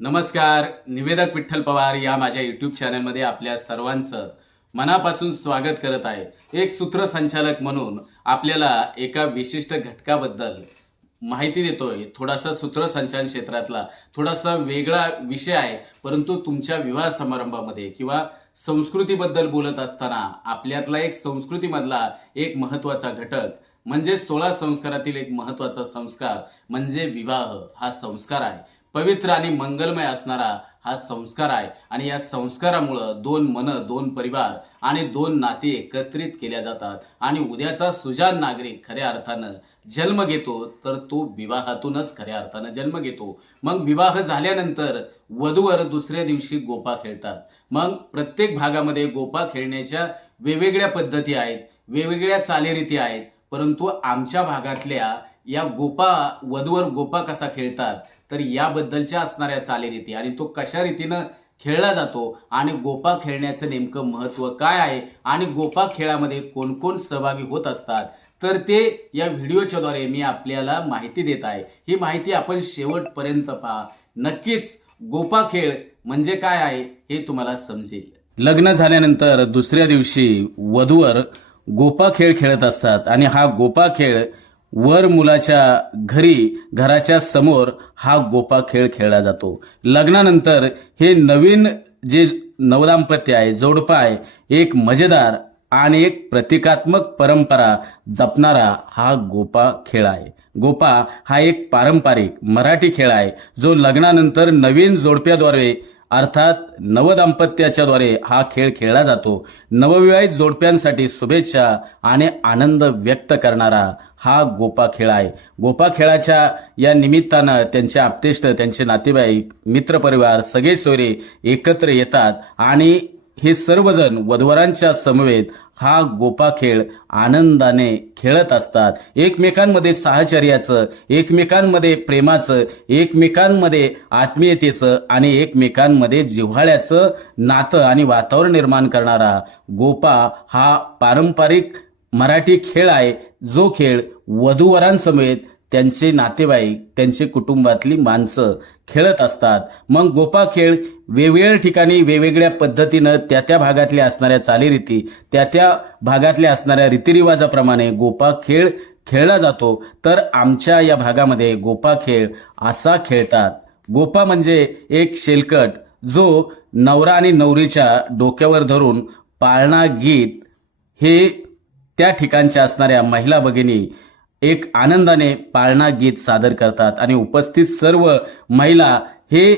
नमस्कार. निवेदक विठ्ठल पवार या माझ्या यूट्यूब चॅनलमध्ये आपल्या सर्वांचं मनापासून स्वागत करत आहे. एक सूत्रसंचालक म्हणून आपल्याला एका विशिष्ट घटकाबद्दल माहिती देतोय. थोडासा सूत्रसंचालन क्षेत्रातला थोडासा वेगळा विषय आहे, परंतु तुमच्या विवाह समारंभामध्ये किंवा संस्कृतीबद्दल बोलत असताना आपल्यातला एक संस्कृतीमधला एक महत्त्वाचा घटक म्हणजे 16 संस्कारातील एक महत्त्वाचा संस्कार म्हणजे विवाह हा संस्कार आहे. पवित्र आणि मंगलमय असणारा हा संस्कार आहे आणि या संस्कारामुळं दोन मनं, दोन परिवार आणि दोन नाती एकत्रित केल्या जातात आणि उद्याचा सुजाण नागरिक खऱ्या अर्थानं जन्म घेतो तर तो विवाहातूनच खऱ्या अर्थानं जन्म घेतो. मग विवाह झाल्यानंतर वधूवर दुसऱ्या दिवशी गोपा खेळतात. मग प्रत्येक भागामध्ये गोपा खेळण्याच्या वेगवेगळ्या पद्धती आहेत, वेगवेगळ्या चालीरीती आहेत, परंतु आमच्या भागातल्या या वधूवर गोपा कसा खेळतात तर याबद्दलच्या असणाऱ्या चालीरीती आणि तो कशा रीतीनं खेळला जातो आणि गोपा खेळण्याचं नेमकं महत्त्व काय आहे आणि गोपा खेळामध्ये कोण कोण सहभागी होत असतात तर ते या व्हिडिओच्याद्वारे मी आपल्याला माहिती देत आहे. ही माहिती आपण शेवटपर्यंत पहा. नक्कीच गोपा खेळ म्हणजे काय आहे हे तुम्हाला समजेल. लग्न झाल्यानंतर दुसऱ्या दिवशी वधूवर गोपा खेळ खेळत असतात आणि हा गोपा खेळ वर मुलाच्या घराच्या समोर हा गोपा खेळ खेळला जातो. लग्नानंतर हे नवीन जे नवदाम्पत्य आहे, जोडपं आहे, एक मजेदार आणि एक प्रतिकात्मक परंपरा जपणारा हा गोपा खेळ आहे. गोपा हा एक पारंपरिक मराठी खेळ आहे जो लग्नानंतर नवीन जोडप्याद्वारे अर्थात नवदाम्पत्याच्याद्वारे हा खेळ खेळला जातो. नवविवाहित जोडप्यांसाठी शुभेच्छा आणि आनंद व्यक्त करणारा हा गोपा खेळ आहे. गोपा खेळाच्या या निमित्तानं त्यांचे आप्तेष्ट, त्यांचे नातेवाईक, मित्रपरिवार सगळे सोयरे एकत्र येतात आणि हे सर्वजण वधूवरांच्या समवेत हा गोपा खेळ आनंदाने खेळत असतात. एकमेकांमध्ये साहचर्याचं, एकमेकांमध्ये प्रेमाचं, एकमेकांमध्ये आत्मीयतेचं आणि एकमेकांमध्ये जिव्हाळ्याचं नातं आणि वातावरण निर्माण करणारा गोपा हा पारंपरिक मराठी खेळ आहे जो खेळ वधूवरांसमेत त्यांचे नातेवाईक, त्यांचे कुटुंबातली माणसं खेळत असतात. मग गोपा खेळ वेगवेगळ्या ठिकाणी वेगवेगळ्या पद्धतीनं त्या भागातल्या असणाऱ्या चालीरीती, त्या भागातल्या असणाऱ्या रीतिरिवाजाप्रमाणे गोपा खेळ खेळला जातो. तर आमच्या या भागामध्ये गोपा खेळ असा खेळतात. गोपा म्हणजे एक शेलकट जो नवरा आणि नवरीच्या डोक्यावर धरून पाळणा गीत हे त्या ठिकाणच्या असणाऱ्या महिला भगिनी एक आनंदाने पाळणा गीत सादर करतात आणि उपस्थित सर्व महिला हे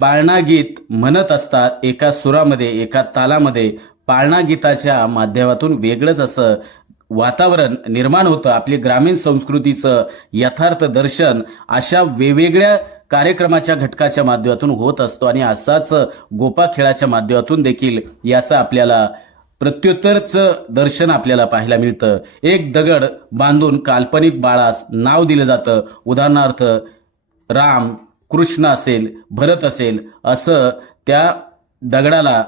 पाळणा गीत म्हणत असतात. एका सुरामध्ये, एका तालामध्ये पाळणा गीताच्या माध्यमातून वेगळंच असं वातावरण निर्माण होतं. आपली ग्रामीण संस्कृतीचं यथार्थ दर्शन अशा वेगवेगळ्या कार्यक्रमाच्या घटकाच्या माध्यमातून होत असतो आणि असाच गोपा खेळाच्या माध्यमातून देखील याचा आपल्याला प्रत्युत्तरचं दर्शन आपल्याला पाहायला मिळतं. एक दगड बांधून काल्पनिक बाळास नाव दिलं जातं. उदाहरणार्थ राम, कृष्ण असेल, भरत असेल, असं त्या दगडाला,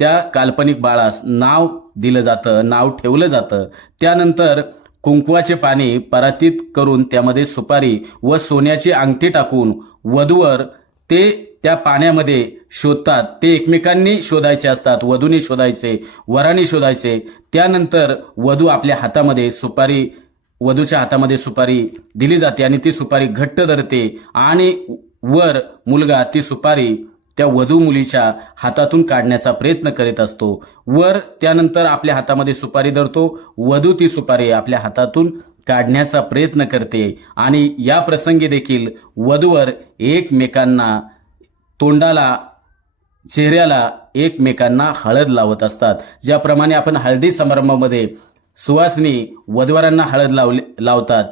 त्या काल्पनिक बाळास नाव दिलं जातं, नाव ठेवलं जातं. त्यानंतर कुंकवाचे पाणी परातीत करून त्यामध्ये सुपारी व सोन्याची अंगठी टाकून वधूवर ते त्या पाण्यामध्ये शोधतात. ते एकमेकांनी शोधायचे असतात. वधूने शोधायचे, वराने शोधायचे. त्यानंतर वधू आपल्या हातामध्ये सुपारी, वधूच्या हातामध्ये सुपारी दिली जाते आणि ती सुपारी घट्ट धरते आणि वर मुलगा ती सुपारी त्या वधू मुलीच्या हातातून काढण्याचा प्रयत्न करीत असतो. वर त्यानंतर आपल्या हातामध्ये सुपारी धरतो, वधू ती सुपारी आपल्या हातातून काढण्याचा प्रयत्न करते आणि या प्रसंगी देखील वधूवर एकमेकांना तोंडाला, चेहऱ्याला एकमेकांना हळद लावत असतात. ज्याप्रमाणे आपण हळदी समारंभामध्ये सुवासिनी वधूवरांना हळद लावतात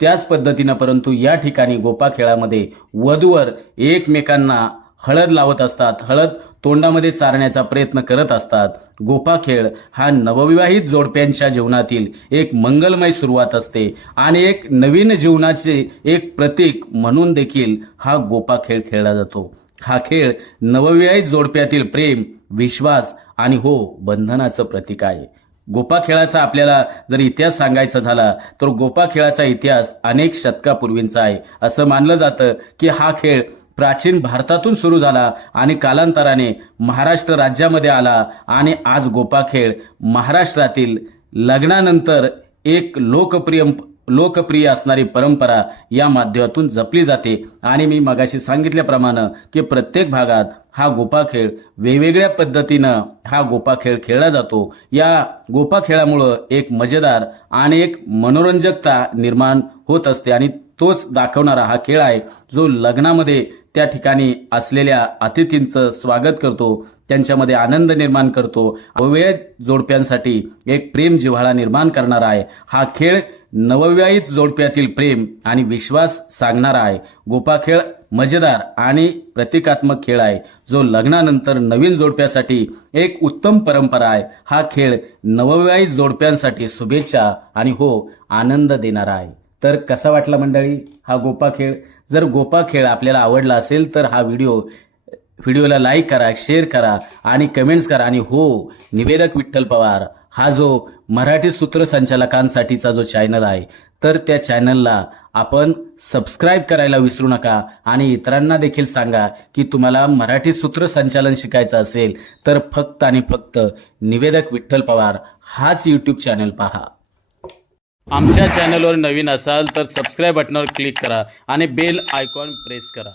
त्याच पद्धतीनं, परंतु या ठिकाणी गोपा खेळामध्ये वधूवर एकमेकांना हळद लावत असतात, हळद तोंडामध्ये चारण्याचा प्रयत्न करत असतात. गोपा खेळ हा नवविवाहित जोडप्यांच्या जीवनातील एक मंगलमय सुरुवात असते आणि एक नवीन जीवनाचे एक प्रतीक म्हणून देखील हा गोपा खेळ खेळला जातो. हा खेळ नवविवाहित जोडप्यातील प्रेम, विश्वास आणि बंधनाचं प्रतीक आहे. गोपा खेळाचा आपल्याला जर इतिहास सांगायचा झाला तर गोपा खेळाचा इतिहास अनेक शतकापूर्वींचा आहे. असं मानलं जातं की हा खेळ प्राचीन भारतातून सुरू झाला आणि कालांतराने महाराष्ट्र राज्यामध्ये आला आणि आज गोपाखेळ महाराष्ट्रातील लग्नानंतर एक लोकप्रिय असणारी परंपरा या माध्यमातून जपली जाते। आणि मी मगाशी सांगितल्याप्रमाणे की प्रत्येक भागात हा गोपाखेळ वेगवेगळ्या पद्धतीनं हा गोपाखेळ खेळला जातो। या गोपाखेळामुळं एक मजेदार आणि एक मनोरंजकता निर्माण होत असते आणि तोच दाखवणारा हा खेळ आहे जो लग्नामध्ये त्या ठिकाणी असलेल्या अतिथींचं स्वागत करतो, त्यांच्यामध्ये आनंद निर्माण करतो, अवैध जोडप्यांसाठी एक प्रेम जिव्हाळा निर्माण करणारा आहे। हा खेळ नवविवाहित जोडप्यातील प्रेम आणि विश्वास सांगणारा आहे। गोपाखेळ मजेदार आणि प्रतिकात्मक खेळ आहे जो लग्नानंतर नवीन जोडप्यासाठी एक उत्तम परंपरा आहे। हा खेळ नवविवाहित जोडप्यांसाठी शुभेच्छा आणि आनंद देणारा आहे। तर कसा वाटला मंडळी हा गोपाखेळ? जर गोपाखेळ आपल्याला आवडला असेल तर हा व्हिडिओला लाईक करा, शेअर करा आणि कमेंट्स करा। आणि निवेदक विठ्ठल पवार हा जो मराठी सूत्रसंचालकांसाठीचा जो चॅनल आहे तर त्या चॅनलला आपण सबस्क्राईब करायला विसरू नका आणि इतरांना देखील सांगा की तुम्हाला मराठी सूत्रसंचालन शिकायचं असेल तर फक्त आणि फक्त निवेदक विठ्ठल पवार हाच यूट्यूब चॅनल पहा। आमच्या चॅनलवर नवीन असाल तर सबस्क्राईब बटनावर क्लिक करा आणि बेल आयकॉन प्रेस करा।